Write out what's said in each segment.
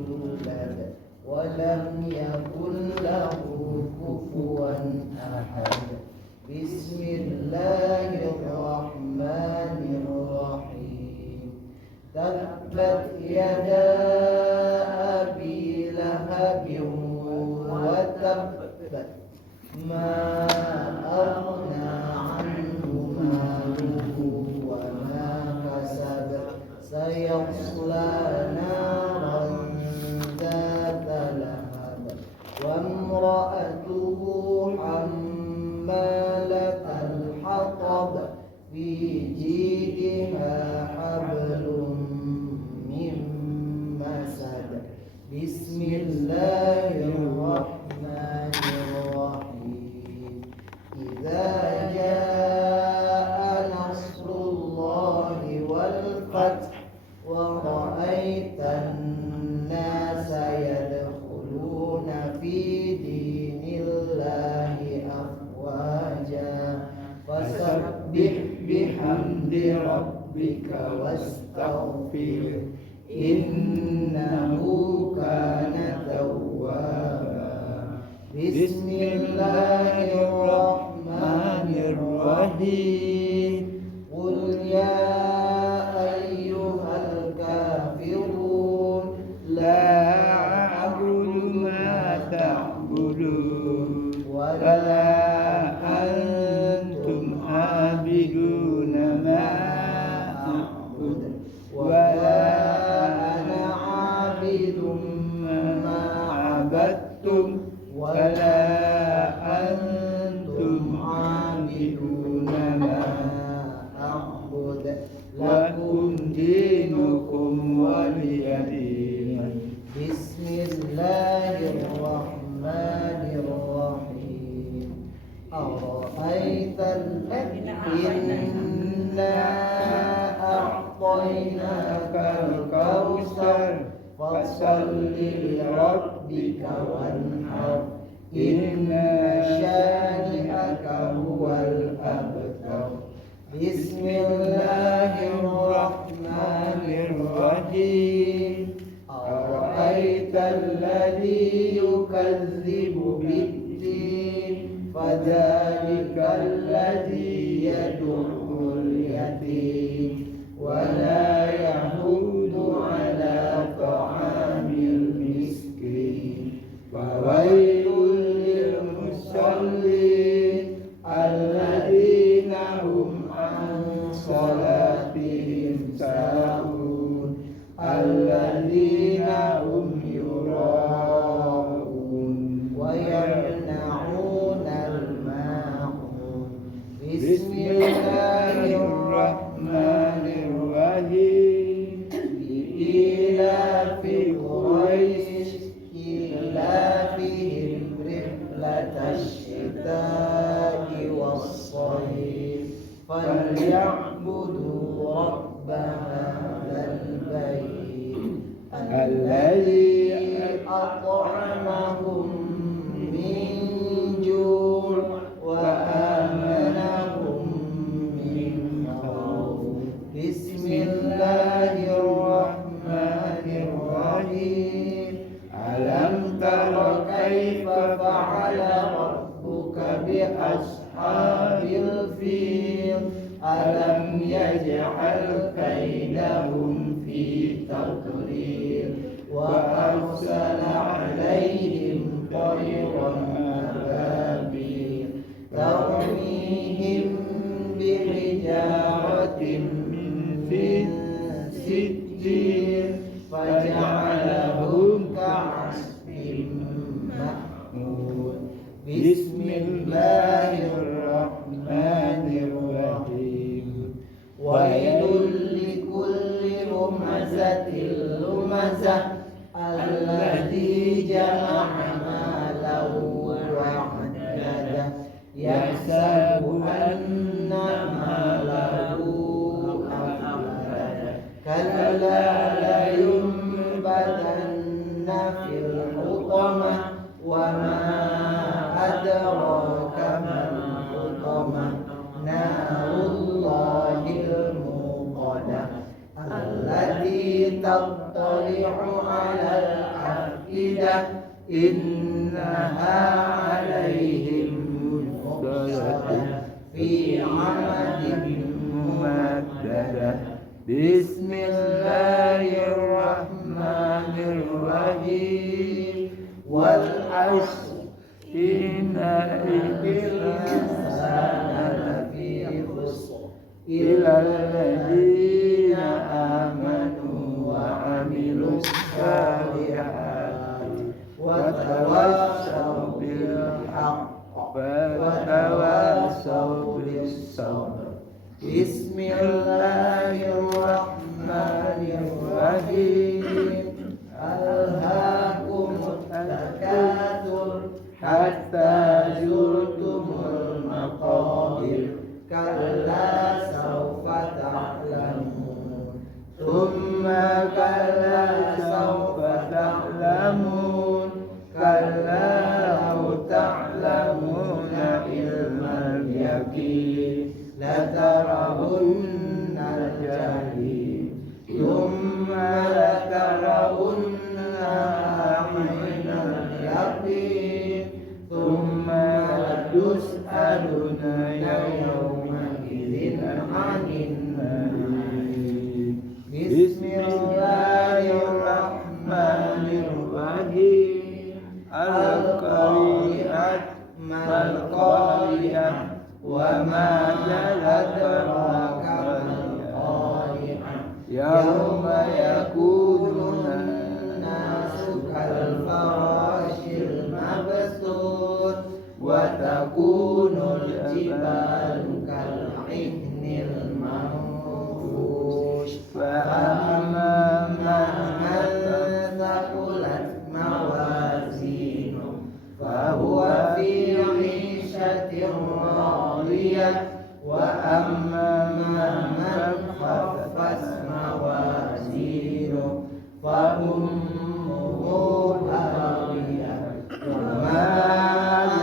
يولد ولم يكن له كفوا أحد. بسم الله الرحمن الرحيم. تبت يدا أبي لهب وتب ما أغنى عنه ماله وما كسب سيصلى نارا ذات لهب وامرأته حمالة الحطب في جيدها حبل من مسد. بسم الله الرحمن الرحيم. إذا جاء نصر الله والفتح ورأيت الناس يدخلون في دين الله أفواجا فسبح بحمد ربك واستغفره إنه كان توابا. بسم الله الرحمن الرحيم. قل يا أيها الكافرون لا أعبد ما تعبدون ولا أنتم عابدون ما أعبد ولا أنا عابد ما عبدتم ولا أنتم عابدون ما أعبد لكم دينكم ولي دين. بسم الله الرحمن الرحيم. أرأيت إنا أعطيناك الكوثر فصل لربك وانحر إن شانئك هو الأبتر. بسم الله الرحمن الرحيم. أرأيت الذي يكذب بالدين فذلك الذي يدع اليتيم ولا يحض على طعام المسكين وويل للمصلين الذين هم عن صلاتهم ساهون الذين هم يراءون ويمنعون الماعون. بسم الله الرحمن الرحيم. لإيلاف قريش إيلافهم رحلة الشتاء والصيف فليعبدوا رب هذا البيت الذي أطعمهم من جوع وآمنهم من خوف. بسم الله الرحمن الرحيم. ألم تر كيف فعل ربك بأصحاب الفيل ألم يجعل كيدهم في تضليل وأرسل عليهم طيرا أبابيل ترميهم بحجارة من سجيل فجعلهم كعصف مأكول. بسم الله الرحمن الرحيم. ويل لكل همزة لمزة الذي جمع مالا وعدده يحسب أن ماله أخلده كلا لينبذن في الحطمة وما أدراك ما الحطمة نار الله الموقدة التي تطلع على مؤكدة إنها عليهم مؤصدة في عمد ممددة بسم الله الرحمن الرحيم والعصر إن الإنسان لفي خسر إلا الذين آمنوا وعملوا الصالحات وتواصوا بالحق وتواصوا بالصبر بسم الله الرحمن الرحيم ألهاكم التكاثر حتى زرتم المقابر كلا سوف تعلمون ثم كلا سوف تعلمون كلا لو تعلمون علم اليقين لترون الجحيم ثم لترونها عين اليقين ثم لتسألن يومئذ عن النعيم بسم الله الرحمن الرحيم القارعة ما القارعة وما أدراك ما القارعة يوم يكون الناس كالفراش المبثوث وتكون الجبال كالعهن المنفوش فأما من ثقلت موازينه فهو في عيشة راضية وأما من خفت موازينه فأمه هاوية وما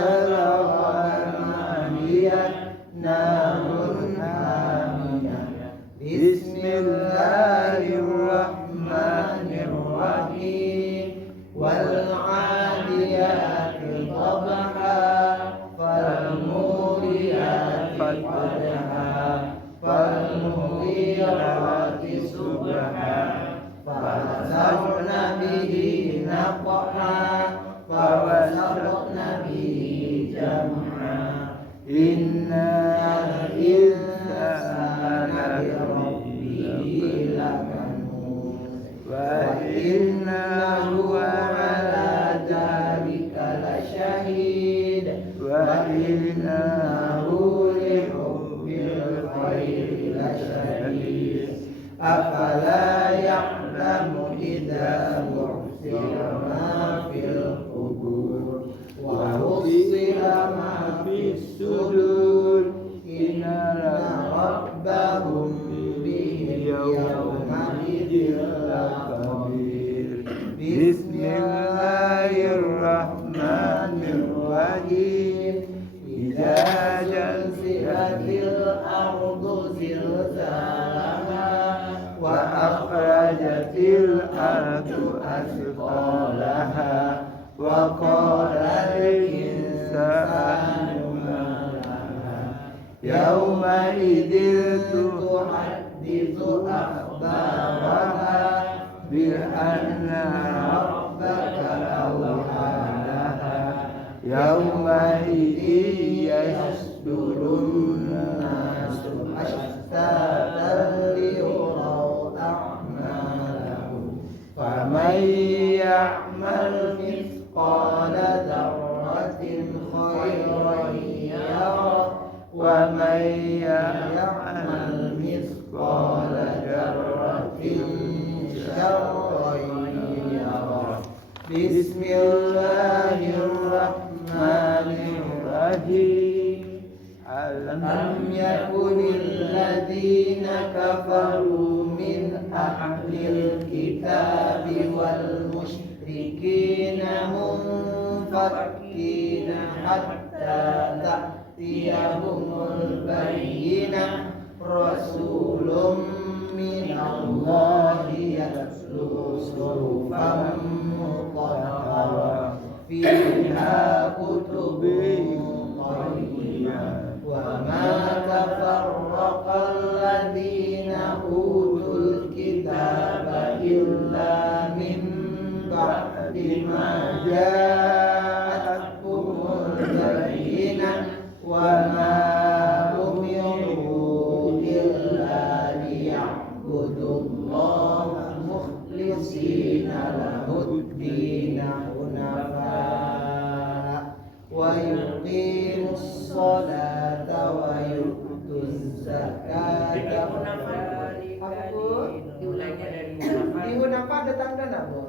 أدراك ما هي نار حامية بسم الله الرحمن الرحيم والعاديات ضبحا فالموريات قدحا فالمغيرات صبحا فأثرن به نقعا فوسطن به جمعا إن الإنسان لربه لكنود وإنه على ذلك لشهيد وإنه لحب الخير لشديد أفلا يعلم إذا بعثر ما في القبور وحصل ما في الصدور إن ربهم بهم يومئذ لخبير بسم الله الرحمن الرحيم إذا زلزلت الأرض زلزالها وأخرجت الأرض أثقالها وقال الإنسان ما لها يومئذ تحدث أخبارها بأن ربك أوحى لها يومئذ يصدر الناس أشتاتا ليروا أعمالهم فمن يعمل مثقال ذرة خيرا يره ومن يعمل مثقال ذرة شرا يره بسم الله الرحمن الرحيم ألم يكن الذين كفروا من أهل الكتاب والمشركين منفكين حتى تأتيهم البينة رسول من الله يتلو صحفا مطهرة fiha kutubun qayyimah wa ma tafarraqal ladzina utul kitaba illa min ba'di ma ja'atkumul bayyinah wa ma umiru illa liya'budullaha mukhlisina lahuddina hunafa wa yuqimus sholata wa yu'tuz zakata. Di hunafa ada tanda enggak, Bu?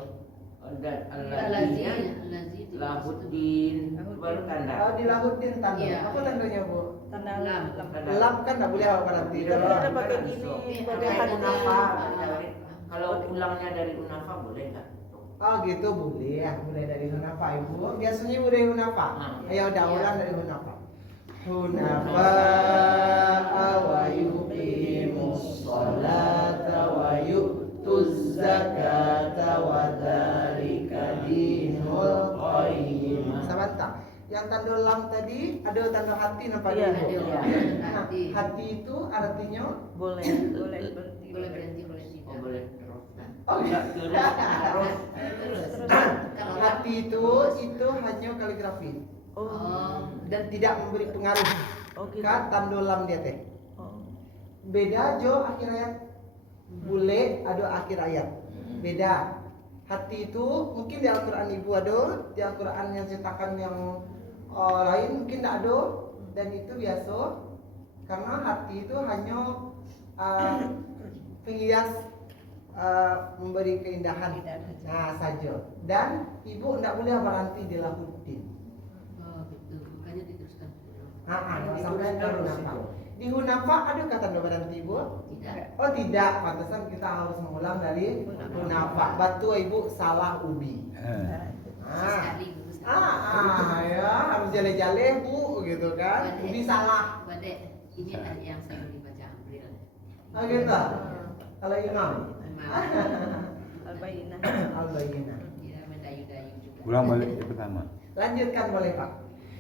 Dan Lahuddin bertanda. Oh, di Lahuddin tanda. Iya. Apa tandanya, Bu? Tanda lam. Lam kan enggak boleh berarti. Kita pakai gini, pakai Unafa. hati. Kalau ulangnya dari Unafa boleh nggak? Oh gitu boleh ya, mulai dari hunafa Ibu. Biasanya mulai dari hunafa. Ayo udah ulang dari hunafa. Hunafa wa yuqimus sholata wa yu'tuz zakata wa dzalika dinul qayyim. Sebentar. Yang tanda lam tadi ada tanda hati nampak Iya, Ibu? ada. Nah, hati itu artinya Boleh berhenti. Boleh berhenti, boleh tidak. Oh boleh terus. oh, Terus. Kalau hati itu hanya kaligrafi Oh, dan tidak memberi pengaruh gitu. ke tandolam dia teh. Oh. Beda jo akhir ayat. Bule ada akhir ayat. Beda. Hati itu mungkin di Al-Qur'an Ibu ada, di Al-Qur'an yang cetakan yang lain mungkin tidak ada, dan itu biasa karena hati itu hanya penghias memberi keindahan saja, dan Ibu tidak boleh berhenti di Lahuddin. oh gitu, makanya diteruskan. Sampai ke Hunafa. Di Hunafa ada kata berhenti Ibu? Tidak. Oh tidak, pantesan kita harus mengulang dari Hunafa. Batu Ibu salah ubi. Sekali. Ya harus jale-jale Bu gitu kan. Ubi salah. Badek, ini yang saya dibaca April. Oh gitu. Kalau Imam Al-Bayyinah. Al-Bayyinah. Kira mendayu-dayu juga. Ulang balik yang pertama. Lanjutkan boleh Pak.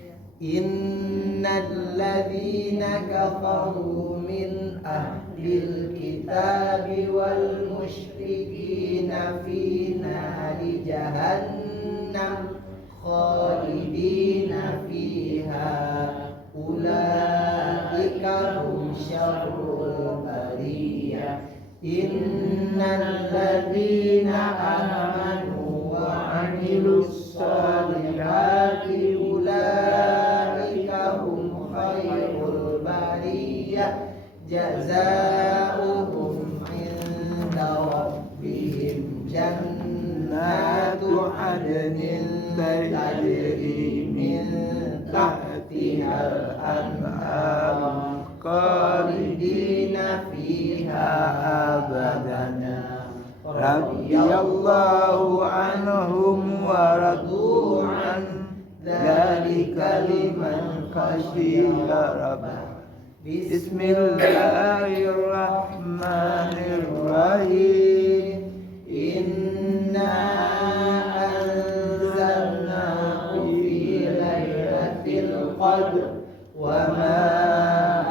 Iya. Innal ladzina kafaru min ahlil kitabi wal musyrikina fi nari jahannam khalidina fiha ulaika hum syarrul bariyah. Innal ladzina amanu wa 'amilus sholihati ulaika hum khairul bariyah jazaohum 'inda rabbihim jannatu 'adnin tajri min tahtihal anhar khalidina fiha abadana radhiyallahu anhum wa radu an dzalika liman khashiya rabbah. Bismillahirrahmanirrahim. Inna anzalnahu fi lailatul qadr wa ma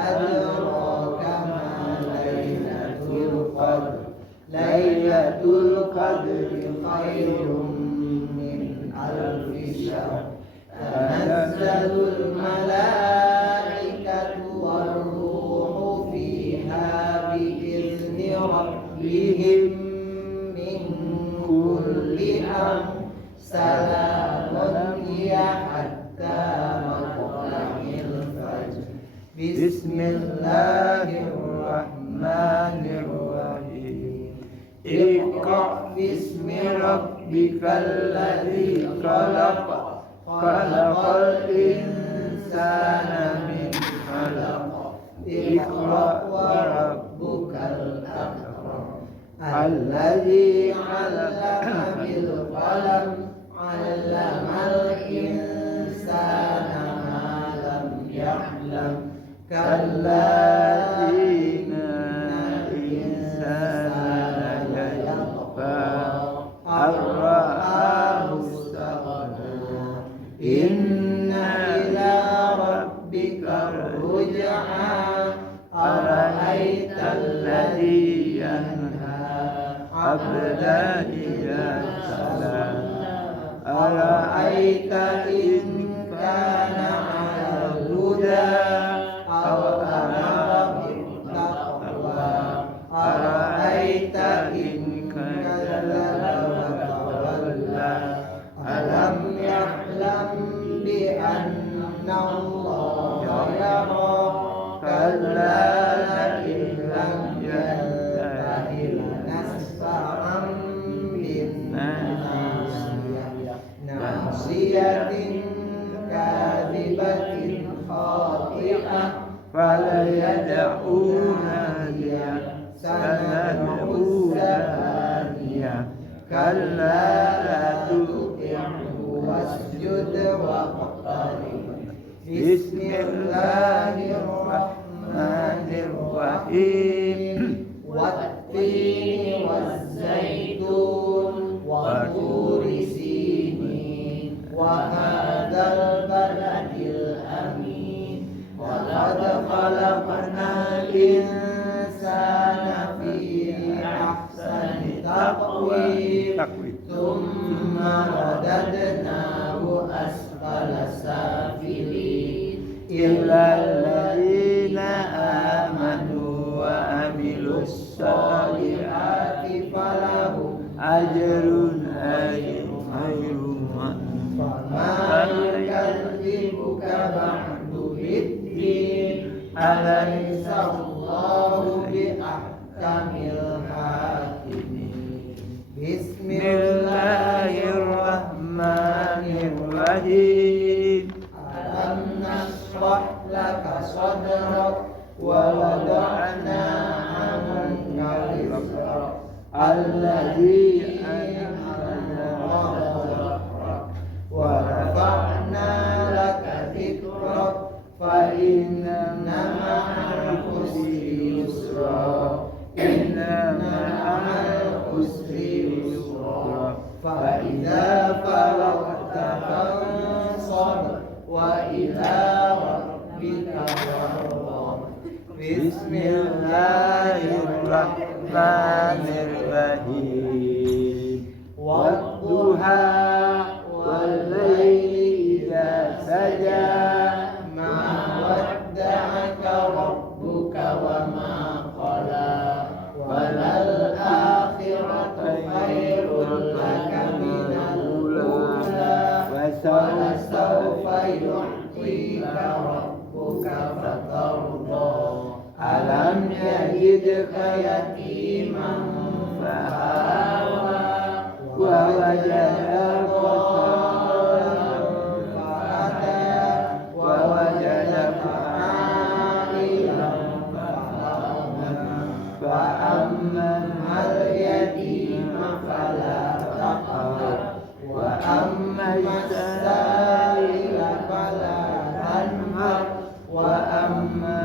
adraka ma lailatul qadr. Lailatul qadri khairum min alfi syahr. Tanazzalul malaikatu war-ruhu fiha bi'izni rabbihim min kulli amr. Salamun hiya hatta matla'il fajr. Bismillahirrahmanirrahim. Iqra' bismi rabbikal ladzi khalaq. Khalaqal insana min 'alaq. Iqra' wa rabbukal akram. Alladzi 'allama bil qalam. 'allamal insana ma lam ya'lam. Kalla innal insana layatgha ar-ra'ahu istaghna qabla salam. Ara'aita in kana 'alal huda aw amara bil taqwa. Ara'aita in kadzdzaba wa tawalla. Alam ya'lam bi anna Allah yara. Kalla in lam yantahi lanasfa'an bin nasiyatin kadhibatin khati'ah. Fala yad'u nadiyah sanad'u zaniyah. Kalla la tuti'hu wasjud waqtarib. Bismillahirrahmanirrahim. Wattini wazzaitun wa turi sinin wa hadzal baladil amin. Laqad khalaqnal insana fi ahsani taqwim. Thumma radadnahu asfala safilin. Illal ladzina amanu wa amilus solihati falahum ajrun ghairu mamnun. Fama yukadzibuka ba'du biddin. Alaysa Allahu bi ahkamil hakimin. Bismillahirrahmanirrahim. Alam nashrah laka sadrak wa wada'na 'anka wizrak alladzi anqadha dhahrak wa rafa'na laka dhikrak fa inna ma'al usri yusra. Inna ma'al usri yusra. Fa idza faragta fansab wa ila rabbika farghab. Bismillahirrahmanirrahim. Wadduha wal laili idza saja. Ma wadda'aka rabbuka wa ma qala. Walal akhiratu khairul laka minal ula. Wa sawfa yu'tika rabbuka fatarda. Alam yajidka yatiman fa'awa wa wajadaka dhalan fahada wa wajadaka 'ailan fa'aghnaa. Fa'ammal yatima fala taqhar wa ammal sa'ila fala tanhar wa amma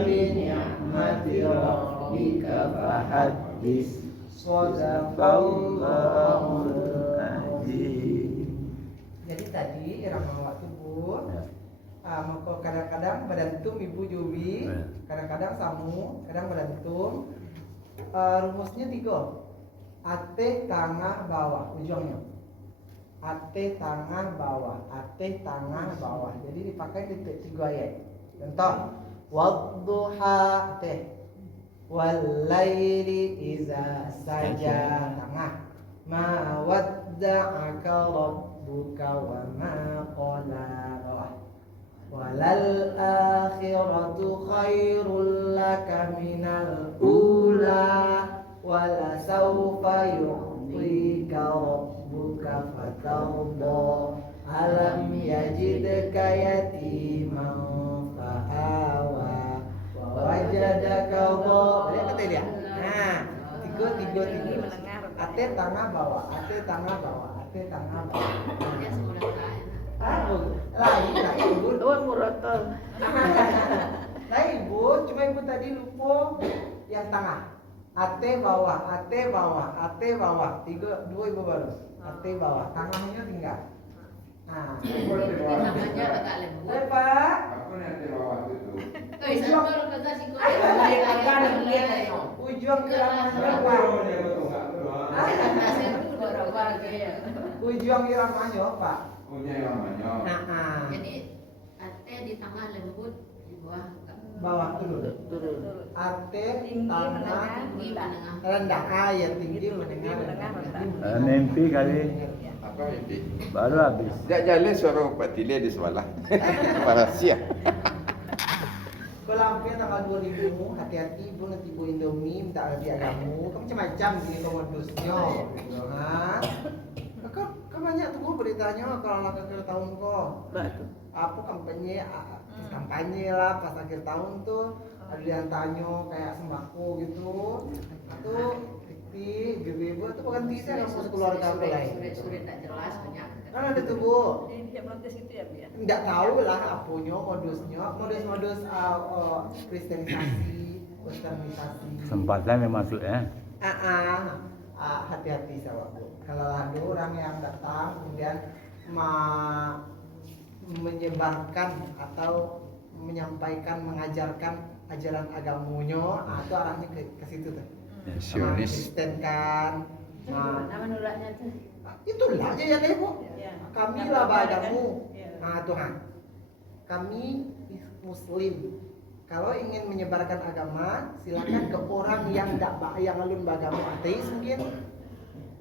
bi ni'mati rabbika fahaddits. Shadaqallahul azim. Jadi tadi irama waktu bu, kadang-kadang badantum ibu Jubi, kadang-kadang samu, kadang badantum. Rumusnya 3. Ate tengah bawah ujungnya. Ate tengah bawah, ate tengah bawah. Jadi dipakai di 3 ayat. Contoh, wadduha ate, wal laili iza saja tengah. Ma wadda'aka rabbuka wa ma qala bawah. Walal akhiratu khairul laka minal ula. Wala sawfa yu'tika rabbuka fatarda. Alam yajidka yatiman fa'awa wa wajadaka dhalan. Lihat kata dia. Nah, 3. Ate tengah bawah, ate tengah bawah, ate tengah bawah. Ya sudah Lain ibu. Oh, murotol. Lain ibu, cuma ibu tadi lupa yang tengah. Ate bawah, ate bawah, ate bawah. 2 ibu baru. Ate bawah, tengahnya tinggal. Nah, boleh di bawah. namanya agak lembut. Pak. Aku nanti bawa itu. Kalau kerja sih Ujung ke belakang berapa? Kasih dulu orang warga ya. Ujung iramanya Pak. Punya yang banyak. Nah, Jadi ate di tengah lembut, di bawah bawah dulu. Turun. Arte Tinggi, tanah menengah. tinggi menengah. rendah ya tinggi menengah menengah, rendah. Mimpi kali Apa mimpi? baru habis. Tidak jalan suara Pak Tile di sebelah. Para siap. Kalau sampai tanggal 2000, hati-hati ibu nanti ibu Indomie minta hadiah kamu, kamu macam-macam gini komodusnya, gitu kan? Kau banyak tuh kok beritanya kalau akhir tahun kok. Batu. Apa kampanye lah pas akhir tahun tuh ada yang tanya kayak sembako gitu, atau tikti, gitu tuh bukan tikti yang masuk keluarga aku lain. Surat tak jelas banyak. Kan ada tuh bu, Jadi dia protes itu ya, Bu ya. nggak tahu lah apanya modus kristenisasi, westernisasi. Kesempatan yang masuk ya. Hati-hati sama bu. Kalau ada orang yang datang kemudian menyebarkan atau menyampaikan, mengajarkan ajaran agamanya, itu arahnya ke situ tuh. Sionis. Kristen kan. Mana menolaknya tuh? Itulah aja ya deh bu. Ya. Kami Yang lah berbeda bagamu. kan? Ya. Nah Tuhan, kami Muslim. Kalau ingin menyebarkan agama, silakan ke orang yang yang alun bagamu, ateis mungkin.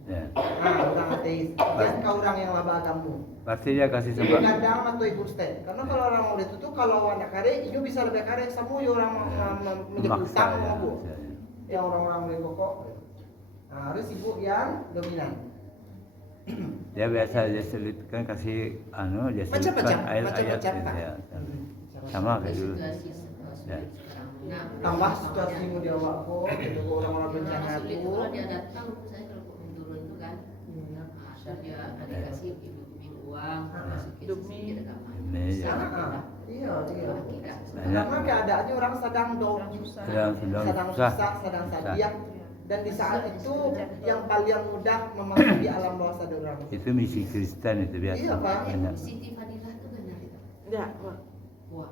Ya. Orang ateis. Jangan ke orang yang laba agamu. Pasti dia kasih Ibu sebab. kadang atau ibu stay. Karena kalau orang muda itu tuh kalau anak kare, itu bisa lebih kare sama orang menjadi Maksa utang ya. bu. Yang orang-orang mulai pokok. Nah, harus ibu yang dominan. Dia biasa dia selipkan kasih dia selipkan Macam-macam, ayat-ayat macam-macam, gitu Pak. ya. Sama kayak dulu. Situasi Ya. sekarang. Nah, Tambah situasi mau dia waktu, itu orang-orang Orang bencana sulit itu. kalau dia datang, saya kalau turun itu kan, terus dia ada kasih ibu uang, masukin sedikit agama. Ini ya. Iya. Akidah. Karena keadaannya orang sedang down, Sedang sedang susah. susah, sedang sajiah. Dan di saat itu yang paling mudah memasuki alam bawah sadar orang. Itu misi Kristen itu biasa. Iya, Pak. Banyak. Siti Fadilah itu benar itu. Enggak, Pak. Wah.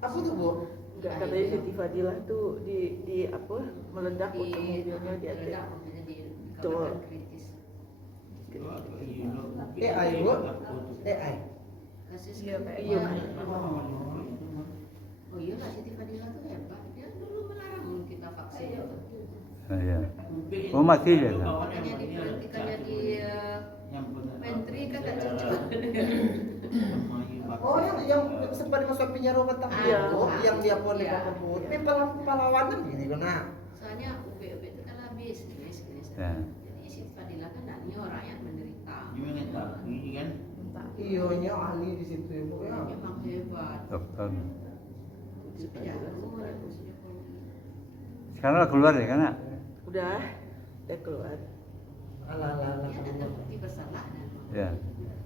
Apa tuh bu? Enggak, katanya Siti Fadilah tuh di apa? Meledak Di untuk mobilnya di atas. meledak, mobilnya Betul. dikabarkan kritis. AI bu? AI. Kasus Iya, kan Pak. dia- Iya, Pak. Oh iya lah, Siti Fadilah tuh hebat. Dia dulu melarang kita vaksin itu. Ya. Oh masih ya. Kan? Makanya diperhentikannya di menteri kan tak cocok. Oh yang sempat dimasukkan penjara petang Iya. itu, yang dia pun Iya. kebut. Ini pahlawanan gini kena. Soalnya UB itu kan lah bisnis. Ya. Jadi Siti Fadilah kan ini orang yang menderita. Iyonya ahli di situ ibu ya. Memang hebat. Dokter. Ya, dia fungsinya Polri. Sekarang udah keluar ya kan? Udah keluar. Ala. Dia ada terbukti bersalah dan Ya.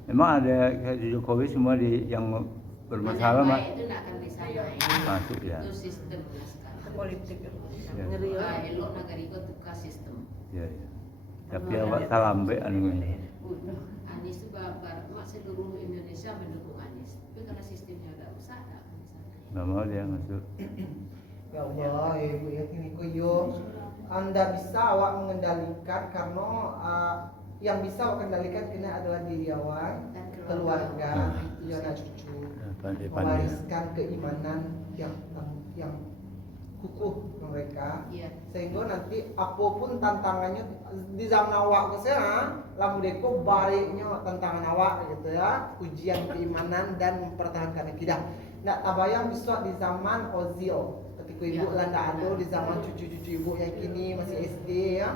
Memang ada kayak di Jokowi semua yang bermasalah Yang mah baik itu tidak akan bisa naik. masuk ya. Itu sistemnya sekarang. Politik. Ya. Ngeri ya. Elok Nagariko tukar sistem. Ya, ya. Tapi awak salambe anu ini. Anies itu babar, mak seluruh Indonesia mendukung Anies. Tapi karena sistemnya udah rusak, tak akan bisa. Nggak mau dia masuk. Ya Allah, ibu ya kini kuyo. Anda bisa awak mengendalikan karena yang bisa awak kendalikan kena adalah diri awak, keluarga, cucu anak cucu. Pandai-pandai. Mewariskan keimanan yang kukuh mereka. Iya. Sehingga nanti apapun tantangannya di zaman awak ke sana lamu deko baliknya tantangan awak gitu ya, ujian keimanan dan mempertahankan akidah. Nggak tabayang bisa di zaman Ozil ketika ibu Ya. landa ado di zaman cucu-cucu ibu yang kini masih SD ya.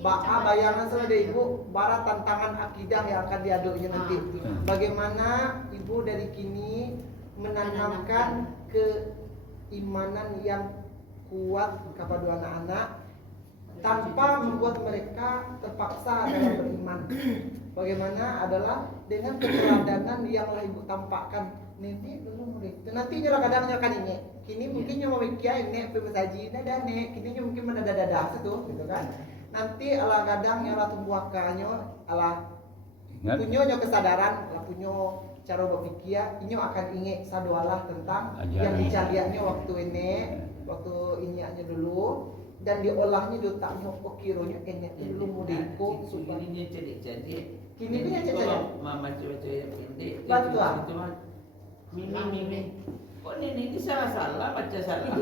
Bayangan saya ada ibu bara tantangan akidah yang akan diaduknya nanti. Bagaimana ibu dari kini menanamkan keimanan yang kuat kepada anak-anak tanpa membuat mereka terpaksa dalam beriman. Bagaimana adalah dengan keteladanan yang lah ibu tampakkan. Nenek dulu murid. Nanti nyerah kadang kan ini. Kini mungkin yang memikir ini pemesaji ada nek. Kini mungkin mendadak itu, gitu kan. Nanti ala kadang nyerah tumbuh akannya ala punya kesadaran, ala punya cara berpikir, ini akan ingat sadualah tentang Ajaran. yang dicariannya waktu ini aja dulu dan diolahnya dotaknya kok kironya enak belum mudiko supaya Ini jadi. Kini punya cecek. Mama cewek-cewek pendek. Bantu, ah. Mimi. Kok ini salah-salah baca salah.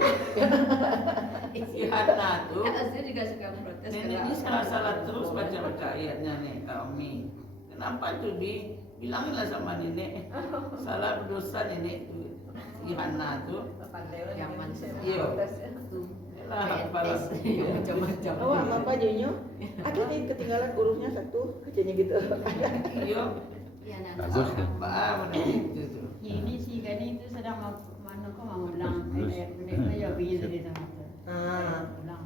Si Hana tuh. Saya juga suka protes. Nenek ini salah-salah terus baca-baca ayatnya nih kami. Kenapa tuh bilanginlah sama nenek. Salah berdosa nenek tuh. Si Hana tuh. Zaman Iya. Lah tes macam-macam. Awak Bapak Junyo, ada nih ketinggalan hurufnya satu, kecilnya gitu. Iya. Ya, Bagus ya. Bah, benar itu tuh. Ini si Gani itu sedang mana kok mau ulang ayat-ayatnya ya begini di sana. Ulang.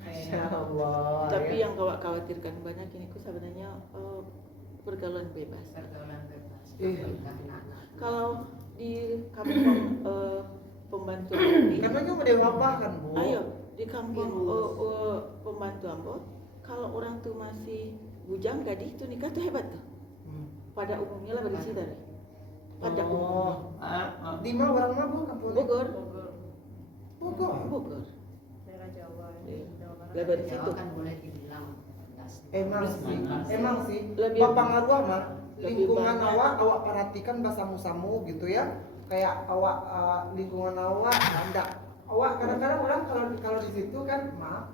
Masya Allah. Tapi yang kawak khawatirkan banyak ini ku sebenarnya pergaulan bebas. Pergaulan bebas. Kalau di kampung pembantu Karena kan udah wabah kan Bu. ayo di kampung pembantu ambo, kalau orang tuh masih bujang gadis tuh nikah tuh hebat tuh. Pada umumnya lah berisi dari. Pada Oh. Ah, Di mana orang mah Bu kampung? Bogor, Bogor. Bogor. Daerah Jawa. Lebar di Jawa situ. kan boleh dibilang. Emang sih. Lebih- Bapak ngaruh mah lebih lingkungan banyak. awak perhatikan basamu-samu gitu ya. Kayak awak lingkungan awak anda awak kadang-kadang orang kalau di situ kan maaf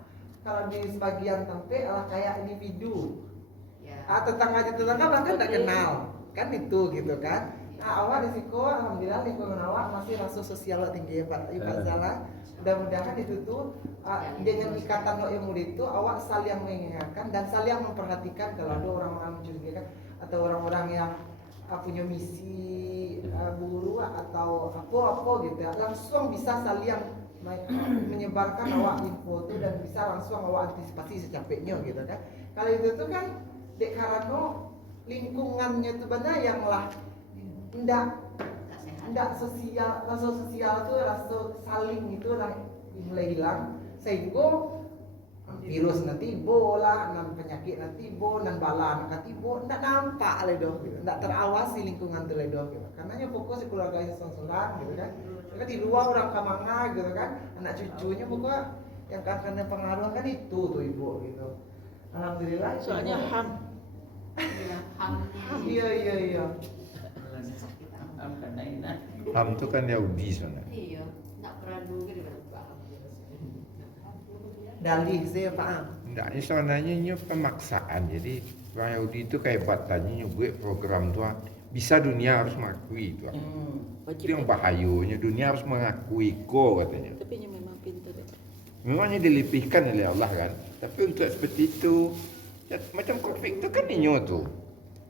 kalau di sebagian tempat lah kayak individu. Ya. Tetangga bahkan tak kenal kan itu gitu kan. Nah awak di situ alhamdulillah lingkungan awak masih rasa sosial tinggi ya Pak Zala. Mudah-mudahan itu tuh dengan ikatan lo yang muda itu awak saling mengingatkan dan saling memperhatikan kalau ada orang-orang mencurigakan atau orang-orang yang punya misi buru atau apa gitu ya, langsung bisa saling menyebarkan awak info itu dan bisa langsung awak antisipasi secapeknya gitu kan. Kalau itu tuh kan dek karena lingkungannya tuh benar yang lah ndak sosial, rasa sosial tuh rasa saling itu lah mulai hilang sehingga virus nanti bola, nan penyakit nanti nan bala nanti ndak nampak le doh gitu. Ndak terawasi lingkungan tuh le doh gitu. Karena nya fokus di keluarganya seorang gitu kan. Mereka di luar orang kamanga gitu kan. Anak cucunya pokoknya yang karena pengaruh kan itu tuh ibu gitu. Alhamdulillah. Soalnya ham. Iya. HAM itu kan Yahudi sebenarnya. Iya, nggak pernah dulu gitu paham. Dalih saya paham. Enggak, ini sebenarnya ini pemaksaan. Jadi orang Yahudi itu kehebatannya nyebut program tuh bisa dunia harus mengakui itu. Itu yang bahayanya, dunia harus mengakui katanya. Tapi nya memang pintar ya. Memangnya dilipihkan oleh Allah kan. Tapi untuk seperti itu ya, macam konflik itu kan inyo tuh.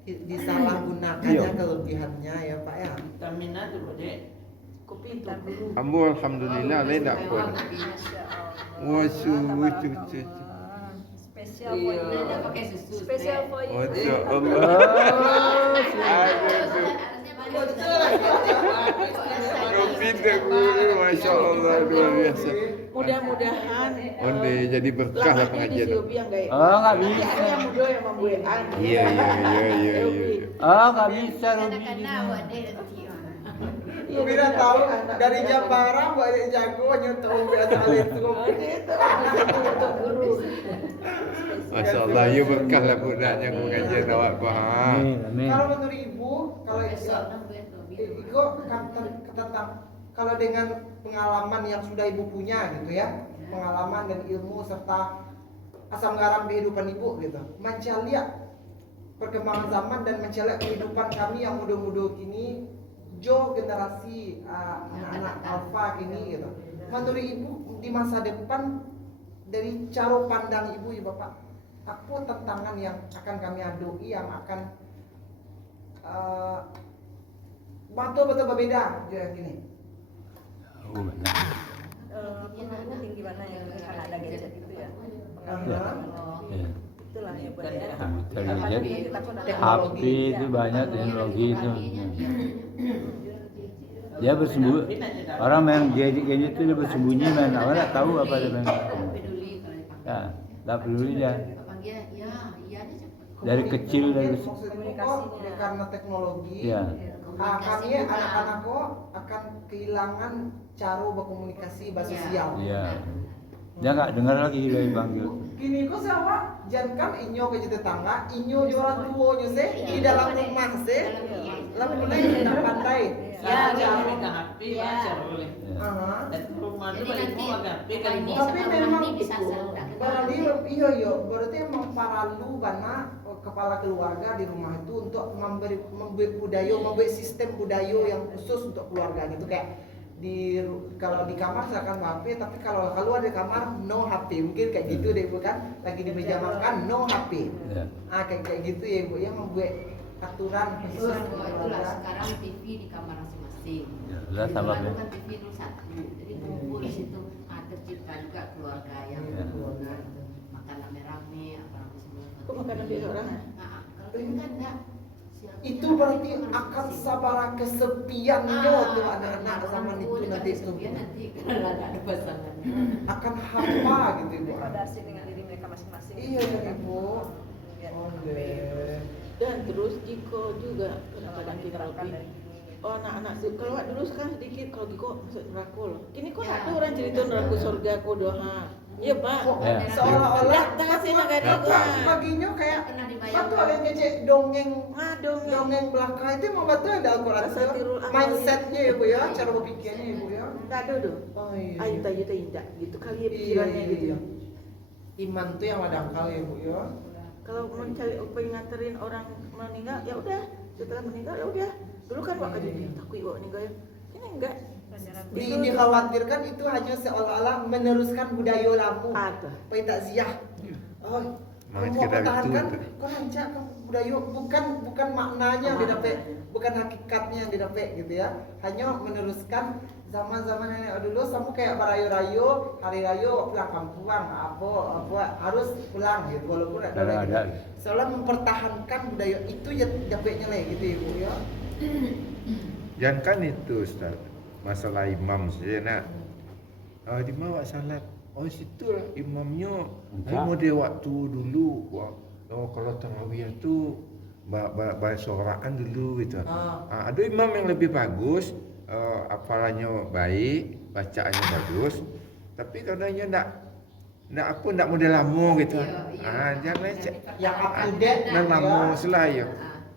Disalahgunakannya Iya. kelebihannya ya Pak ya. Vitamina tuh dek. Kopi itu dulu. Ambo alhamdulillah le tak pun. Wah, cu. Spesial Iya. for you. Dia pakai susu. Spesial for you. Masya Allah. Kopi tak guru, Masya Allah luar biasa. Mudah-mudahan Onde jadi berkah lah pengajian. Si Yobi yang gaya. Oh, nggak Nanti bisa. ada yang muda yang membuat Iya. Oh, nggak bisa Robi. Karena awak dia nanti. Iya, Bila tahu dari Jambara banyak jago nyetok biasa itu. untuk guru. Masya Allah, ya berkah lah budaknya pengajian awak faham. Amin. Kalau menurut ibu, kalau Besok nungguin tuh. Iko tentang kalau dengan pengalaman yang sudah ibu punya gitu ya, pengalaman dan ilmu serta asam garam kehidupan ibu gitu, mencari perkembangan zaman dan mencari kehidupan kami yang muda-muda kini, generasi anak-anak alfa kini gitu. Menurut ibu di masa depan dari cara pandang ibu ya Bapak, apa tantangan yang akan kami hadui yang akan betul berbeda dia gini. Oh, banyak. Pengaruhnya tinggi mana ya karena ada gadget itu ya. Ya. Itulah ya buat Bukan ya. Komputer gadget. Takut HP itu banyak teknologi itu. Dia bersembunyi. Orang main gadget itu dia bersembunyi main. Orang nggak tahu apa dia main. Peduli kalau dipanggil. Ya, nggak peduli dia. Panggil ya, iya dia cepat. Dari kecil dari Maksudnya kok karena teknologi. ya. Kami anak-anak kok akan kehilangan cara berkomunikasi bahasa sosial. Iya. Dia nggak dengar lagi dia dipanggil. Kini ko sama jangan inyo ke tetangga, inyo di orang tuanya sih di dalam rumah sih, lalu mulai tidak pandai. Ya, jangan pegang HP, Ya. baca boleh. Aha. Dan rumah itu Jadi balik nanti mau pakai HP kan ini ibu. Tapi sama memang mandi bisa itu, serak. barangkali iya berarti emang para lu karena kepala keluarga di rumah itu untuk membuat budaya, membuat sistem budaya yang khusus untuk keluarga gitu kayak kalau di kamar silakan HP, tapi kalau keluar di kamar no HP, mungkin kayak gitu deh ibu kan, lagi di meja makan no HP, Ya. kayak gitu ya ibu ya, membuat aturan khusus untuk Itulah keluarga. sekarang TV di kamar masing-masing. Ya, udah sama Dulu ya. kan TV dulu satu, jadi kumpul di situ. Tercipta juga keluarga yang Ya. keluarga makan rame-rame, apa semua. Kok makan rame orang? Nah, kalau ini kan enggak. Itu berarti akan sabar kesepiannya tuh anak-anak zaman itu nanti itu nanti kalau nggak ada pasangan. akan hampa gitu ibu. Koordinasi dengan diri mereka masing-masing. Iya ya ibu. Dan terus Giko juga kadang-kadang kita lebih. Oh anak-anak kalau dulu sekarang sedikit kalau Giko masuk neraka loh. Kini kok ada orang cerita neraka surga kodoha. Iya pak. Ya. Seolah-olah Datang sih negara gua. baginya kayak Pernah dibayang. batu ada ngecek dongeng Ngadong ya. dongeng belaka itu emang batu ada Al-Quran Asal itu tirul amal. mindsetnya ya bu ya, cara berpikirnya ya bu ya. Enggak ada tuh. Oh iya. Ayo kita indah gitu kali ya Iya, pikirannya iya, gitu. iya. Iman tuh yang dangkal ya bu ya. Kalau mencari upaya nganterin orang meninggal ya udah setelah meninggal ya udah. Dulu kan waktu jadi takut bawa meninggal ya. Ini enggak. Dikhawatirkan itu hanya seolah-olah meneruskan budaya lama. Ada. Pai takziah. Oh, Makanya mau kita pertahankan betul. kau rancak ke budaya bukan maknanya yang didapat, bukan hakikatnya yang didapat gitu ya. Hanya meneruskan zaman-zaman nenek dulu sama kayak barayo-rayo, hari rayo pulang kampung, apa harus pulang gitu walaupun Ada. Soalnya mempertahankan budaya itu ya dapatnya lah gitu ibu ya. Jangan kan itu Ustaz, masalah imam saja nak. Di mana awak salat? Oh situ lah imamnya. Model waktu dulu. Kalau tarawih tu bahasa soraan dulu gitu. Ada imam yang lebih bagus, hafalannya baik, bacaannya bagus. Tapi kadangnya ndak model lama gitu. Jangan leceh. Yang up to date Nan lama ya. selayu.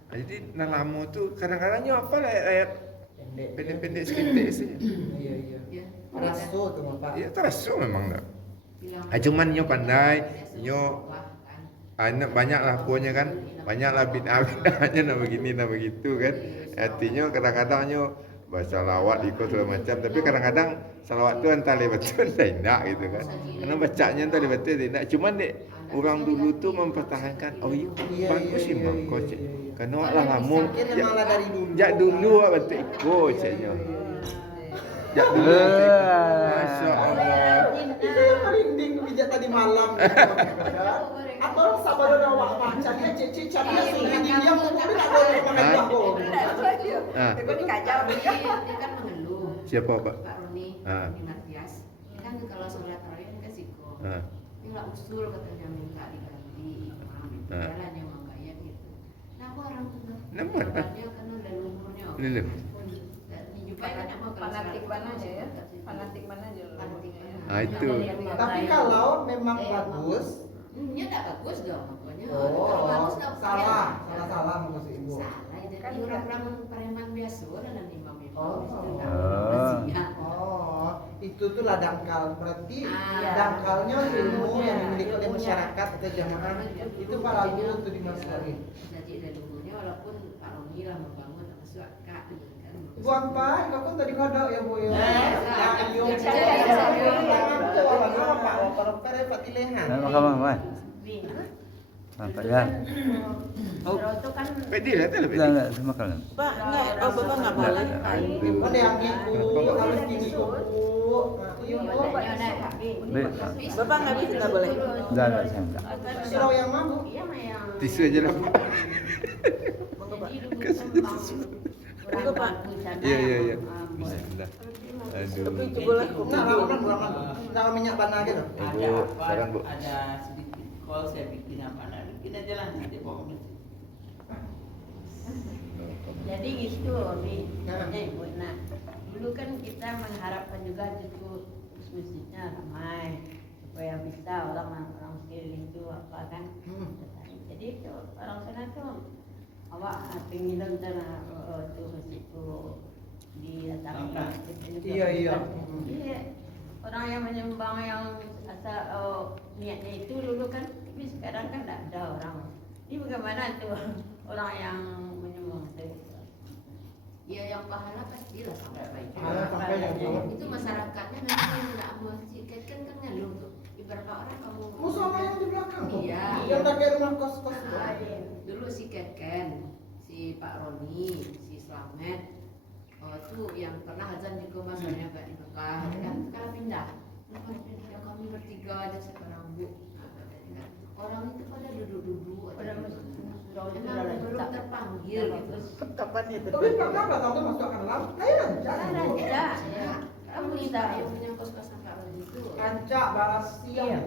Jadi nan lama tu kadang-kadangnya apa ayat pendek-pendek sekitik saja. Iya. Ya. Raso tuh Bapak. Ya terasa memang tak. Bilang- Cuman nyo pandai, Biasa nyo bawah, kan. banyaklah punya kan, banyaklah bid'ah-bid'ahnya nak begini nak begitu kan. Artinya kadang-kadang nyo baca lawat ikut segala macam, tapi kadang-kadang salawat tu entah betul entah tidak gitu kan. Karena bacanya entah betul tidak. Cuman dek orang dulu tu mempertahankan, oh iya bagus sih mak kocek. Karena lah lama, Mungkin malah dari dulu. jak dulu awak betul ikut ceknya. Jak dulu. Masya Allah. Itu yang merinding pijat tadi malam. Atau orang sabar udah awak baca dia cecik dia sudah dia mau tak boleh makan jago. Dia kan mengeluh. Siapa Pak? Pak Roni, Ah. Roni Matias. Dia kan kalau sholat tarawih kan siko. Ah. Dia nggak usul katanya minta diganti imam itu Ah. jalan yang menggaya gitu. Nah aku orang tuh Nama? dia kan udah umurnya. Ini loh. Dijumpai kan mau Fanatik mana aja ya? Fanatik mana aja? Fanatik mana? Itu. Tapi kalau memang bagus, Dia nggak bagus dong pokoknya. oh Kalau bagus nggak salah maksud ibu. Salah itu kan orang-orang preman biasa dan imam itu. Oh. Itu nggak Oh. nasihat. Oh, itu tuh lah dangkal. Berarti Ah. dangkalnya ilmu yang dimiliki oleh masyarakat atau jamaah itu para guru tuh dimasukkan. Jadi dari dulunya walaupun Pak Roni lah membangun masuk akak gitu kan. Bu Ampai, kau tadi kodok ya Bu ya. Ayo, Dan makan makan. Apa ya? Itu kan Pedi lah tu lebih. Enggak makan. Pak enggak, oh bapak enggak boleh. Oh, yang ibu harus gini Bu. Iya Bu. Bapak enggak bisa enggak boleh. Enggak saya enggak. Surau yang mana Bu? iya mah yang Tisu aja lah Pak. Monggo, Pak. Iya. Bismillah. Tapi Aduh. itu boleh kopi. Nah, ramen. Nah, minyak bana gitu. Ibu, saran Bu. Ada sedikit call saya bikin apa? Nah, bikin aja lah nanti bawa ke masjid. jadi gitu Bi. Nah. Ibu. Nah, dulu kan kita mengharapkan juga itu masjidnya ramai supaya bisa orang sekeliling itu apa kan. Jadi itu orang sana tuh awak pengen nonton tu masjid tu didatangi. Iya. Jadi orang yang menyumbang yang asal niatnya itu dulu kan, tapi sekarang kan tidak ada orang. Ini bagaimana tuh orang yang menyumbang itu? Ya yang pahala pastilah sampai Pahala sampai yang itu. itu masyarakatnya memang yang tidak masjid kan ngeluh tuh. Beberapa orang kamu Musola yang di belakang tuh. Iya. Yang tak kayak rumah kos-kos tuh. Dulu si Keken, si Pak Roni, si Slamet, tuh yang pernah azan juga masanya Pak di Mekah, kan sekarang pindah. Ya kami bertiga aja sekarang Bu. Orang itu pada duduk-duduk, memang belum terpanggil gitu. Kapan itu? Tapi pernah nggak tahu tuh masuk ke dalam? Kayak rancak. Tidak. Kamu minta yang punya kos-kosan Pak Roni itu. Rancak balas siang.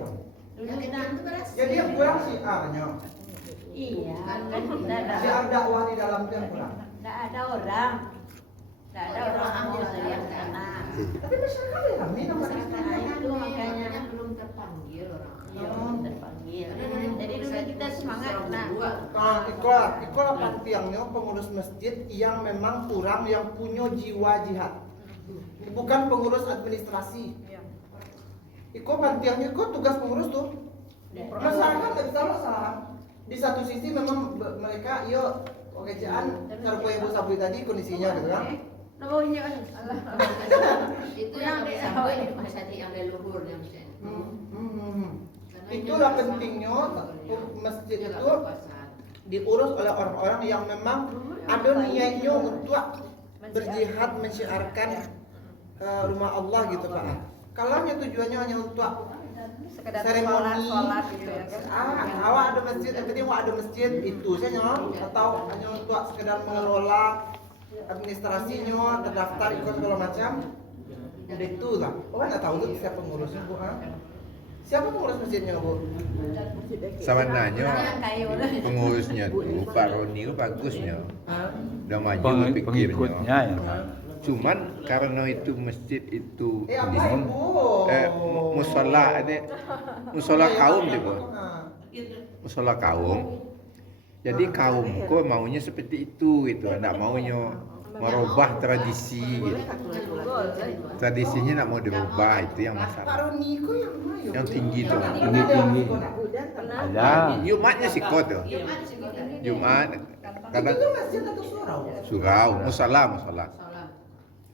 Dulu Yang kita itu berhasil. Jadi yang kurang siarnya. iya, Kan kan tidak ada. Siar dakwah di dalam itu yang kurang. Tidak ada orang. Tidak ada orang ambil ambil saya saya ke sana. Tapi masyarakat ya kami nama Masyarakat itu makanya. belum terpanggil orang. Iya, terpanggil. Jadi dulu kita semangat nah. Nah, ikolah pantiangnya pengurus masjid yang memang kurang yang punya jiwa jihad. Bukan pengurus administrasi. Iko pantiangnya kok tugas pengurus tuh. Masyarakat nggak bisa masalah. Di satu sisi memang mereka iyo kekecaan cara ibu sabu tadi kondisinya gitu kan. Namanya kan. Itu yang bisa sampai masjid yang leluhur yang bisa. Itulah pentingnya masjid itu diurus oleh orang-orang yang memang ada niatnya untuk berjihad mensyiarkan rumah Allah gitu Pak. Kalau hanya tujuannya hanya untuk Sekedar seremoni, sholat gitu ya kan? awak ada masjid, yang penting awak ada masjid itu saja, atau hanya untuk sekedar mengelola administrasinya, terdaftar ikut segala macam, udah itu lah. Oh nggak tahu tuh siapa pengurusnya Bu? Siapa pengurus masjidnya Bu? Sama nanya kayu. pengurusnya tuh Pak Roni itu bagusnya, udah maju Pengikutnya pikirnya. ya. Cuman karena itu masjid itu Apa di Ibu? musola ada musola kaum juga, musola kaum. Jadi kaumku maunya seperti itu gitu, enggak maunya merubah tradisi gitu. Tradisinya enggak mau dirubah, itu yang Pak masalah. Roni kok yang mana? Yang tinggi tuh. Tinggi. Ada. Jumatnya sih kok tuh. Jumat kadang Itu masjid atau surau? surau, musola. Salam.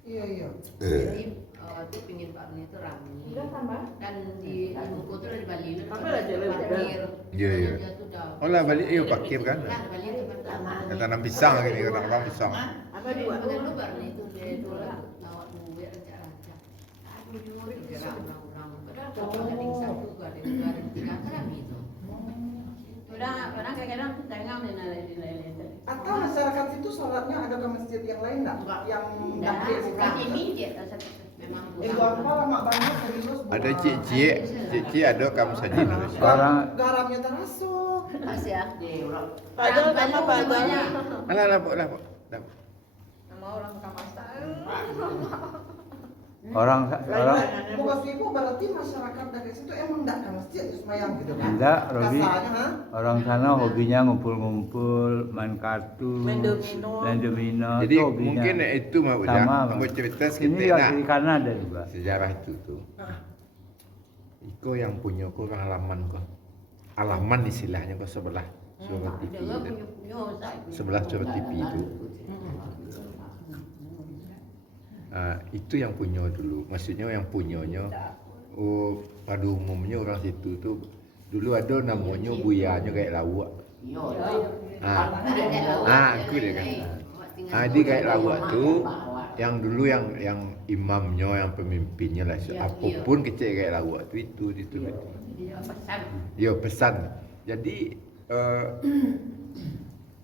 Iya. Jadi itu pingin Pak Roni itu rame. Dan di buku itu dari Bali itu Apa aja lu udah? Iya. Oh lah balik parkir kan. Nah, Bali itu pertama. Tanam pisang gini, kadang-kadang pisang. Apa dua? Bukan lu Pak Roni itu dia itu lawak duit rancak-rancak. Aduh nyuri gerak ulang-ulang. Padahal kalau ada yang satu, ada yang dua, ada yang tiga kan gitu. Orang kadang-kadang tengah nilai-nilai. Atau masyarakat itu sholatnya ada ke masjid yang lain enggak? Yang dapil Bukan ini dia Memang apa lama banget serius Bu? Ada cici ada kamu saja dulu. Orang Garamnya terasuk. Pas ya. Padahal nama padahal. Alah, lah. Nama orang Kamasan. orang Muka ibu berarti masyarakat dari situ emang enggak ke masjid semayang gitu kan? enggak, Robi. Kasarnya, ha? Orang sana hobinya ngumpul-ngumpul, main kartu, Main domino. main domino. Jadi itu hobinya. mungkin itu mau udah Sama, mau cerita Ini sedikit juga nak di Kanada juga. sejarah itu tuh. Iko yang punya ko halaman ko. Halaman istilahnya ko sebelah surat TV itu. Sebelah surat TV itu. Itu yang punya dulu, maksudnya yang punyanya pada umumnya orang situ tuh dulu ada namanya buyanya kayak lawak. Aku deh kan. Dia kayak lawak tuh yang dulu yang imamnya, yang pemimpinnya lah, apapun kecil kayak lawak tuh itu. Yo pesan. Jadi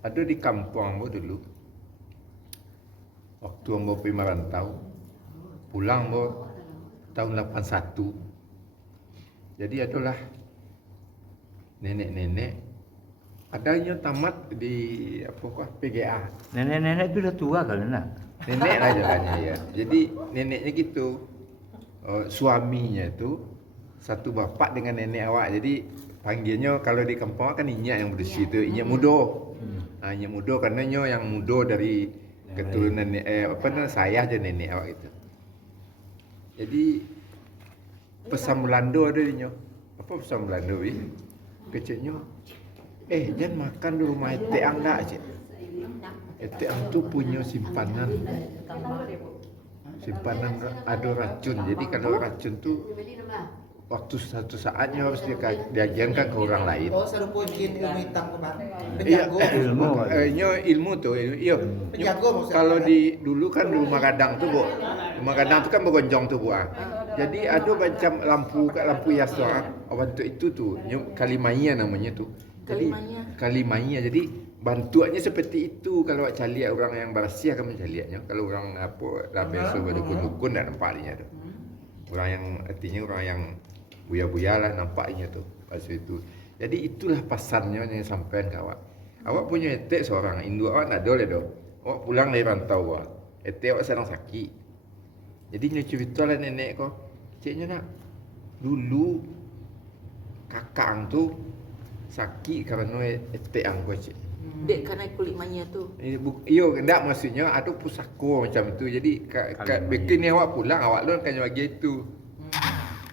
ada di kampung aku dulu. Waktu ambo pergi merantau, pulang ambo tahun 81. Jadi adalah nenek-nenek adanya tamat di PGA. Nenek-nenek itu udah tua kali nak. Nenek lah jalannya ya. Jadi neneknya gitu, suaminya itu satu bapak dengan nenek awak. Jadi panggilnya kalau di kampung awak kan inyak yang bersih tu, inyak mudo. Inyak mudo karena nyo yang mudo dari keturunan saya aja nenek awak itu. Jadi pesan Belanda ada di nyo. Apa pesan Belanda wi? Kecilnya jangan makan di rumah eteang dah cik. Eteang tu punya simpanan ada racun. Jadi kalau racun tu waktu satu saatnya harus diajarkan ke orang lain. Oh, serupa jin ilmu hitam ke Bang? Iya, Penjago. ilmu tuh, iya. Penjago maksudnya. Kalau dulu kan di rumah kadang tuh, Bu. Rumah kadang tuh kan bergonjong tuh, Bu. Jadi ada macam lampu hias tuh, bentuk itu tuh, kalimaya namanya tuh. Jadi kalimaya. Jadi bantuannya seperti itu. Kalau cari orang yang bersih akan mencarinya. Kalau orang dah biasa berdukun-dukun dah nampaknya tuh. Orang yang artinya orang yang buya-buya lah nampaknya tuh pas itu. Jadi itulah pasannya yang sampaikan ke awak. Awak punya etek seorang, induk awak nak dole doh. Awak pulang dari rantau awak. Etek awak sedang sakit. Jadi nya cerita lah nenek kau. Ciknya nak dulu kakak tu sakit kerana etek ang kau cik. Dek karena kulit manya tu. Iyo, enggak maksudnya ada pusako macam tu. Jadi bikin awak pulang awak lu kan bagi itu.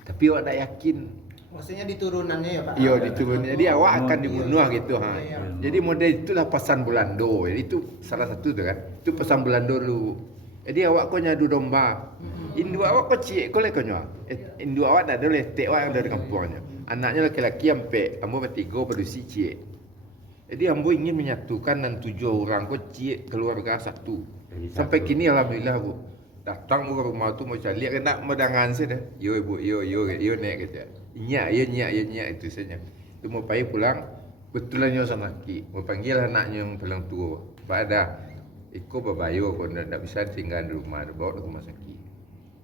Tapi awak tak yakin. Maksudnya diturunannya ya Pak? Iya diturun. Jadi awak akan dibunuh gitu ha. Iya. Jadi model itulah pesan Belanda. Jadi itu salah satu tu kan. Itu pesan Belanda dulu. Jadi awak kau nyadu domba. Induk awak kau cik kau lekau nyo. Induk awak dah ada letek awak yang dari kampungnya. Anaknya laki-laki ampe, ambo bertiga berdusi cik. Jadi ambo ingin menyatukan dan 7 orang kau cik keluarga satu. Sampai kini alhamdulillah Bu. Datang ke rumah tu mau cari kena medangan saya dah. Yo ibu, yo nek kata. Nyak itu saja. Tu mau pergi pulang betulan yo sama laki. Mau panggil anaknya yang paling tua. Pada iko babayo kau ndak bisa tinggal di rumah, bawa ke rumah sakit.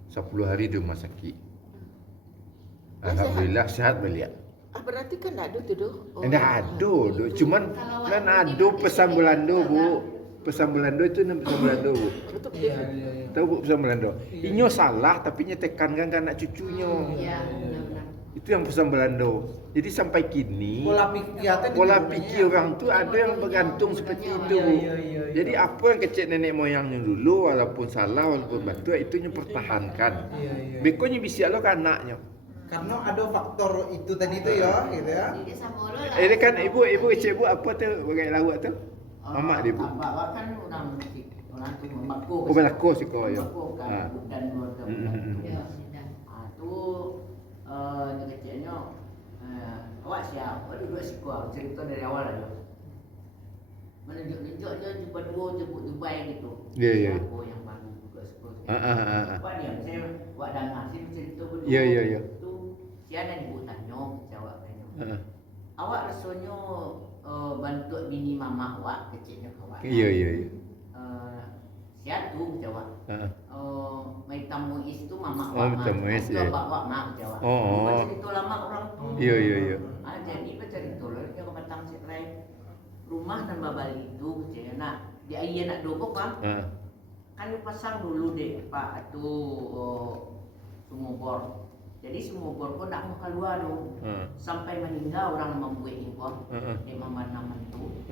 10 hari di rumah sakit. Alhamdulillah sehat balik. Berarti kan ada tu doh. Enggak ada, cuman kan ada pesan Belanda Bu. Pesan Belanda itu pesan Belanda Bu. Tahu Bu pesan Belanda? Inyo salah tapi nya tekankan ke anak cucunya. Iya, benar-benar. Itu yang pesan Belanda. Jadi sampai kini pola pikir orang tu ada yang bergantung seperti itu. Jadi apa yang kecil nenek moyangnya dulu walaupun salah walaupun betul itu nya pertahankan. Bekonya bisa lo ke anaknya. Karena ada faktor itu tadi tu ya, gitu ya. Jadi dia sama lo lah. Ini kan ibu kecil ibu apa tu bagai lawak tu? Mamak dia Bu. Abang kan orang tu membako. Oh berlaku sih kau ya. Membako kan dan keluarga. Ya, sudah. Tu kecilnya awak siap. Awak duduk sekolah cerita dari awal aja. Menunjuk-nunjuk je jumpa dua jemput Dubai gitu. Ya. Aku yang baru juga sekolah. Awak diam saya awak dengar sini cerita berdua. Ya. Tu siapa yang ibu tanya jawab tanya. Awak rasanya bantu bini mama awak kecilnya kawan. Iya. Siapa tu jawab. Mai tamu is tu mama Oh, awak. tamu is, ya. Bapak mak jawab. Oh. Cerita lama orang tu. Iya. Jadi bercerita lah dia matang serai rumah dan babali itu kecilnya nak dia ayah nak doko kan. Kan dipasang dulu deh Pak tu sumur. Jadi semua bor pun nak mau keluar dong. Sampai meninggal orang membuat impor. Dia memanaman tu.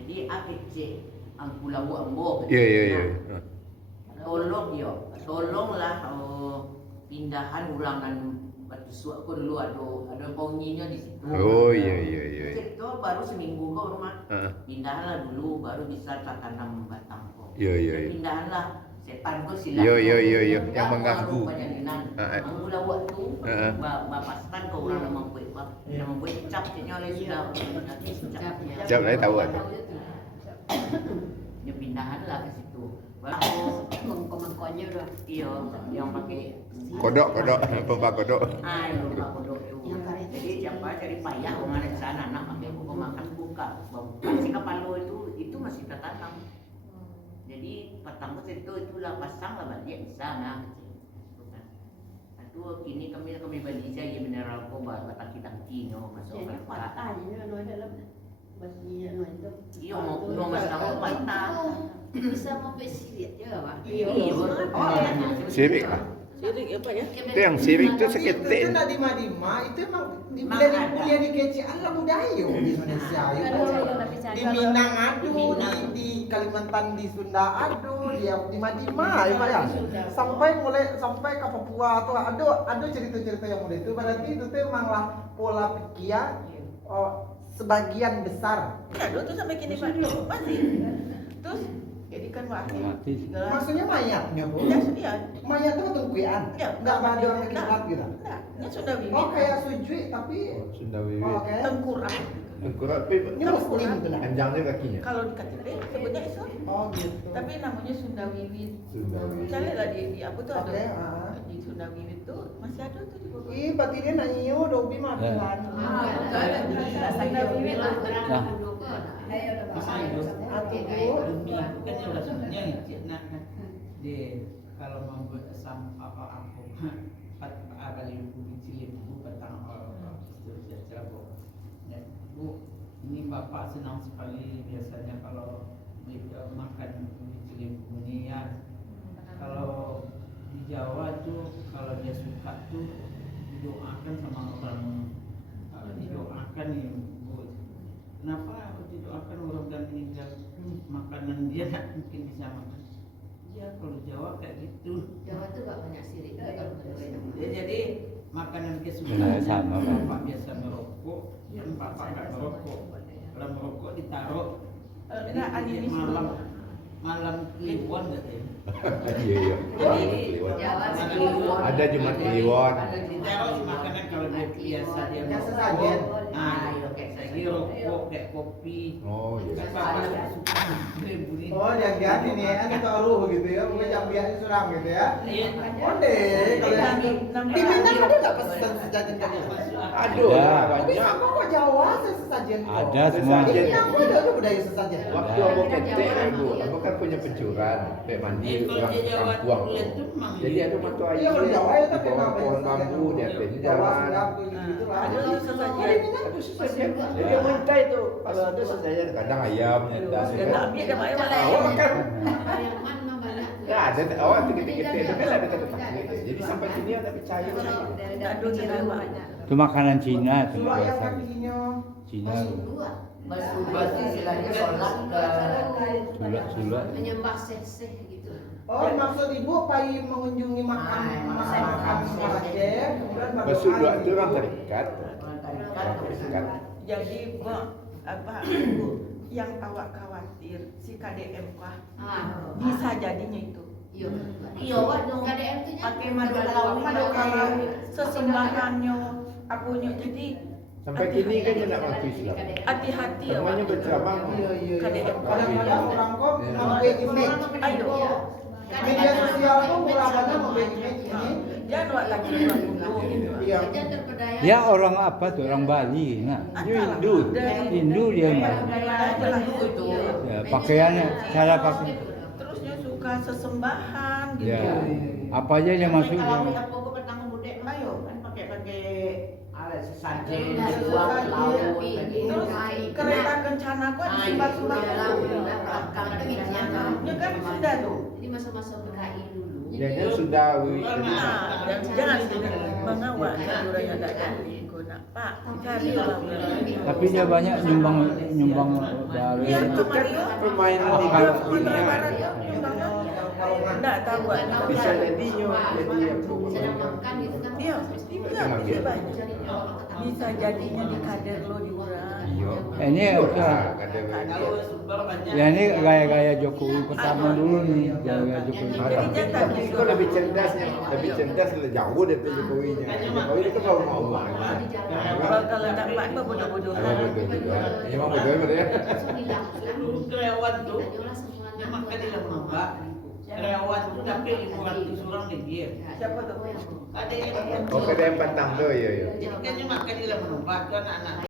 Jadi APC angkula ambo. Iya. Tolonglah pindahan ulangan batu suak ko dulu ada paunyinya di situ. Oh iya. Itu baru seminggu kau rumah. Pindahlah dulu baru bisa tanam batang kau. Iya. Pindahlah setan ko sila. Iya. Yang mengganggu. Menggula waktu, bapastan kau orang nama buat apa? Nama buat cap nya oleh sudah nanti cap. Jap saya tahu ada. Dia pindahan lah ke situ. Mengkonya udah. Iya, yang pakai Kodok, pompa kodok. Yang kodok itu. Jadi siapa cari payah orang di sana nak pakai buku makan buka. Si kapalo itu masih tertanam. Jadi petang itulah pasang lah balik di sana. Itu kini kami beli saja mineral kobar batang-tangki masuk ke patah. Iya mau masalah patah. Bisa membuat sirik je Pak. Iya. Sirik lah. Sirik apa ya? Itu yang sirik itu Tapi seketik. itu nak di Madima, itu emang di kuliah di KCA lah budaya di Indonesia. Di Minang ada, di Kalimantan di Sunda ada, di Madima ya Pak ya. Sampai ke Papua tuh ada cerita-cerita yang muda itu. Berarti itu tuh emanglah pola pikir sebagian besar. Ya, dulu tuh sampai kini Pak. Masih. Terus jadikan wakil. Mati. Maksudnya mayatnya Bu? Ya, iya. Mayat itu tungkuan? Ya, Nggak ada orang kiblat gitu? Enggak, ini sudah bibit. Oh kayak sujui tapi Sunda Wiwi. oh, oke. Tengkurap. Tengkorak Ini muslim tuh lah. panjangnya kakinya. Kalau di KTP sebutnya Islam. Oh gitu. Tapi namanya Sunda Wiwit. Sunda Wiwi. Cari lah di apa tuh ada. Oke, Di Sunda Wiwit tuh masih ada tuh di Bogor. Ih, berarti dia nanya Dobi makan. Sunda Wiwit lah. Nah. Kalau membuat apa ada yang cilik bu petang bu ini bapak senang sekali biasanya kalau makan cilik ini ya. Kalau di Jawa tuh kalau dia suka tuh didoakan sama orang didoakan nih bu. Kenapa didoakan orang dan meninggal makanan dia tak mungkin bisa makan. Ya kalau Jawa kayak gitu. Jawa tuh gak banyak sirik kalau menurut Ya, jadi makanan Nah, sama, Pak. Bapak biasa merokok, kan bapak nggak merokok. Kalau merokok ditaruh Enggak, anime malam Kliwon katanya. Iya. Jawa Kliwon. Ada Jumat Kliwon. Ditaruh di makanan kalau dia biasa dia Yang merokok. sesajen. Nah, kayak saya rokok kayak kopi. Oh iya. Kan bapak suka bunyi. Oh, yang ini kan taruh gitu ya, mungkin jam biasa surang gitu ya. Iya. Oh deh, kalau yang di Minang ada nggak pesan sesajen kayak gitu? Aduh, Ada. Tapi banyak. sama kok Jawa sesajen kok. Ada semua. Di Minang pun ada budaya sesajen. Waktu aku ketek ibu, aku kan punya pencuran, kayak mandi pulang ke kampung. Jadi ada matu air. Iya, kalau di Jawa ya di tapi bawah memang pohon banyak bambu di sesajen. atasnya Jawa, jalan. Sunda, gitu lah. Ada tuh sesajen. Oh, di Minang Ada sesajen. Jadi yang minta itu kalau ada sesajen kadang ayam nyetas. Ya tak ambil dah Pak. Awak makan. yang mana banyak tuh. Ya ada awak tiga-tiga tapi lah ada kata Jadi sampai sini ada percaya. Tak ada kira Pak. Itu makanan Cina tuh Surah yang biasa. kakinya. Cina. Dua. Berarti istilahnya sholat Sulak. Menyembah seh-seh gitu. Oh, maksud ibu pagi mengunjungi makan sesajen, kemudian berdoa. Bersuluk itu gitu. orang terikat. Terikat. Jadi Mbak, apa Ibu, yang awak khawatir si KDM kah bisa jadinya itu. Iya. Iya, wak dong. KDM tuh Pakai madu kalawi, sesembahannya, apunya. Jadi Sampai kini kan dia nak mengaku Islam. hati-hati ya Semuanya Pak. berceramah. Iya, iya. KDM. Kadang-kadang orang kok membuat image. Ayo. Media sosial tuh murahnya membuat image ini. Jangan wak lagi dulu gitu. Iya. Dia orang apa tuh? Orang Bali. Nah, Dia Hindu. Hindu dia mah. itu. Ya, pakaiannya, cara pakai. Terusnya suka sesembahan gitu. Ya, apa aja dia masuk. Kalau dia. aku petang muda Ayo. kan pakai alat sesajen, Nah, buang sesajen. laut. Terus kereta kencana kok disembah-sembah dulu. Ya kan sudah tuh. Jadi masa-masa PKI dulu. Dia sudah Nah, dan jangan mengawak salurannya tak guna. Pak, cari lah. Tapi dia banyak nyumbang baru. Iya, itu kan permainan di Kalau bawah Sumatera dunia. Barat nyumbangnya enggak tahu. Bisa jadinya jadi Sedang makan gitu kan. Iya, bisa banyak. Bisa jadinya di kader lo diurang. Ini udah. Kalau sumber banyak. Ya ini gaya-gaya Jokowi pertama dulu nih, gaya Jokowi. Jadi jangan Itu lebih cerdas jauh dari Jokowinya. Jokowi itu kalau mau kalau tak buat apa bodoh-bodohan. Ini mau betul ya. Dulu karyawan tuh dia makan di dalam mbak. Karyawan tuh tapi 500 orang di dia. Siapa tuh? Ada yang Oh, kedai pantang tuh, iya. jadi kan dia makan di dalam mbak tuh anak-anak.